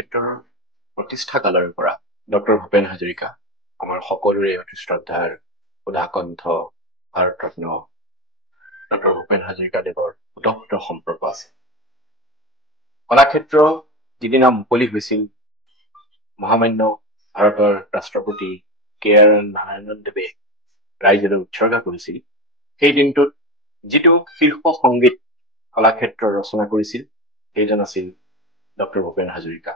কলাক্ষেত্ৰৰ প্ৰতিষ্ঠা কালৰ পৰা ডক্টৰ ভূপেন হাজৰিকা আমাৰ সকলোৰে অতি শ্ৰদ্ধাৰ সুধাকণ্ঠ ভাৰতৰত্ন ডক্টৰ ভূপেন হাজৰিকা দেৱৰ ওতঃপ্ৰোত সম্পৰ্ক আছে। কলাক্ষেত্ৰ যিদিনা মুকলি হৈছিল মহামান্য ভাৰতৰ ৰাষ্ট্ৰপতি কে.আৰ. নাৰায়ণ দেৱে ৰাইজলৈ উৎসৰ্গা কৰিছিল, সেই দিনটোত যিটো শীৰ্ষ সংগীত কলাক্ষেত্ৰ ৰচনা কৰিছিল সেইজন আছিল ডক্টৰ ভূপেন হাজৰিকা।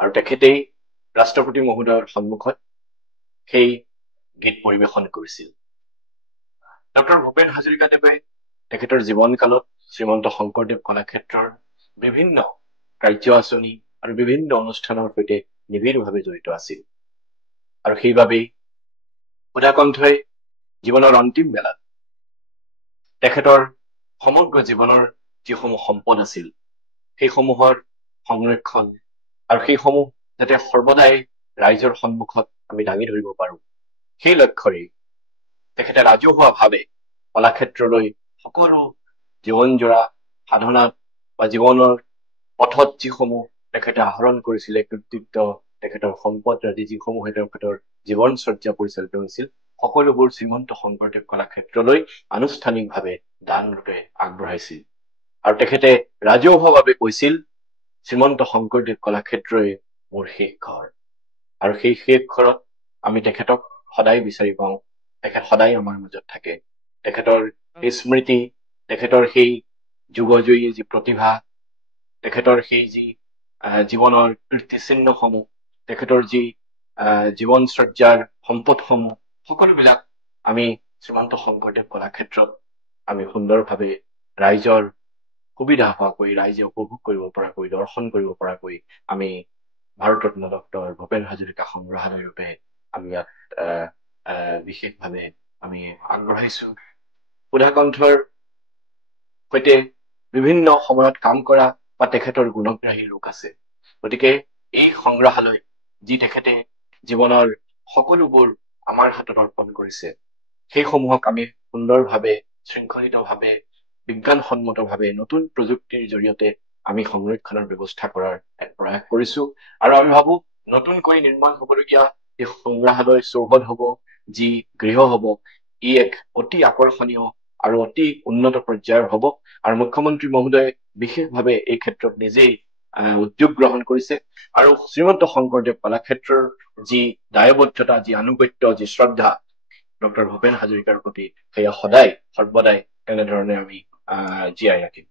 আৰু তেখেতেই ৰাষ্ট্ৰপতি মহোদয়ৰ সন্মুখত সেই গীত পৰিৱেশন কৰিছিল। ডক্টৰ ভূপেন হাজৰিকাদেৱে তেখেতৰ জীৱনকালত শ্ৰীমন্ত শংকৰদেৱ কলাক্ষেত্ৰৰ বিভিন্ন কাৰ্য আঁচনি আৰু বিভিন্ন অনুষ্ঠানৰ সৈতে নিবিড়ভাৱে জড়িত আছিল। আৰু সেইবাবেই সুধাকণ্ঠই জীৱনৰ অন্তিম বেলাত তেখেতৰ সমগ্ৰ জীৱনৰ যিসমূহ সম্পদ আছিল সেইসমূহৰ সংৰক্ষণ আৰু সেইসমূহ যাতে সৰ্বদাই ৰাইজৰ সন্মুখত আমি দাঙি ধৰিব পাৰো, সেই লক্ষ্যৰে তেখেতে ৰাজহুৱাভাৱে কলাক্ষেত্ৰলৈ সকলো জীৱনজোৰা সাধনাত বা জীৱনৰ পথত যিসমূহ তেখেতে আহৰণ কৰিছিলে কৃতিত্ব, তেখেতৰ সম্পদ আদি যিসমূহে তেখেতৰ জীৱনচৰ্যা পৰিচালিত হৈছিল, সকলোবোৰ শ্ৰীমন্ত শংকৰদেৱ কলাক্ষেত্ৰলৈ আনুষ্ঠানিকভাৱে দান ৰূপে আগবঢ়াইছিল। আৰু তেখেতে ৰাজহুৱাভাৱে কৈছিল, শ্ৰীমন্ত শংকৰদেৱ কলাক্ষেত্ৰই মোৰ শেষ ঘৰ। আৰু সেই শেষ ঘৰত আমি তেখেতক সদায় বিচাৰি পাওঁ, তেখেত সদায় আমাৰ মাজত থাকে। তেখেতৰ সেই স্মৃতি, তেখেতৰ সেই যুগজয়ী যি প্ৰতিভা, তেখেতৰ সেই যি জীৱনৰ কীৰ্তিচিহ্নসমূহ, তেখেতৰ যি জীৱনচৰ্যাৰ সম্পদসমূহ, সকলোবিলাক আমি শ্ৰীমন্ত শংকৰদেৱ কলাক্ষেত্ৰত আমি সুন্দৰভাৱে ৰাইজৰ সুবিধা হোৱাকৈ, ৰাইজে উপভোগ কৰিব পৰাকৈ, দৰ্শন কৰিব পৰাকৈ আমি ভাৰতৰত্ন ডক্টৰ ভূপেন হাজৰিকা সংগ্ৰহালয় ৰূপে আমি ইয়াত বিশেষভাৱে আমি আগবঢ়াইছো। সুধাকণ্ঠৰ সৈতে বিভিন্ন সময়ত কাম কৰা বা তেখেতৰ গুণগ্ৰাহী লোক আছে। গতিকে এই সংগ্ৰহালয় যি তেখেতে জীৱনৰ সকলোবোৰ আমাৰ হাতত অৰ্পণ কৰিছে, সেইসমূহক আমি সুন্দৰভাৱে শৃংখলিতভাৱে বিজ্ঞানসন্মতভাৱে নতুন প্ৰযুক্তিৰ জৰিয়তে আমি সংৰক্ষণৰ ব্যৱস্থা কৰাৰ এক প্ৰয়াস কৰিছো। আৰু আমি ভাবো নতুনকৈ নিৰ্মাণ হবলগীয়া এই সংগ্ৰহালয় চৌহদ হব, যি গৃহ হব, ই এক অতি আকৰ্ষণীয় আৰু অতি উন্নত পৰ্যায়ৰ হব। আৰু মুখ্যমন্ত্ৰী মহোদয়ে বিশেষভাৱে এই ক্ষেত্ৰত নিজেই উদ্যোগ গ্ৰহণ কৰিছে। আৰু শ্ৰীমন্ত শংকৰদেৱ কলাক্ষেত্ৰৰ যি দায়বদ্ধতা, যি আনুগত্য, যি শ্ৰদ্ধা ডক্টৰ ভূপেন হাজৰিকাৰ প্ৰতি, সেয়া সদায় সৰ্বদাই তেনেধৰণে আমি জীয়াই ৰাখিম।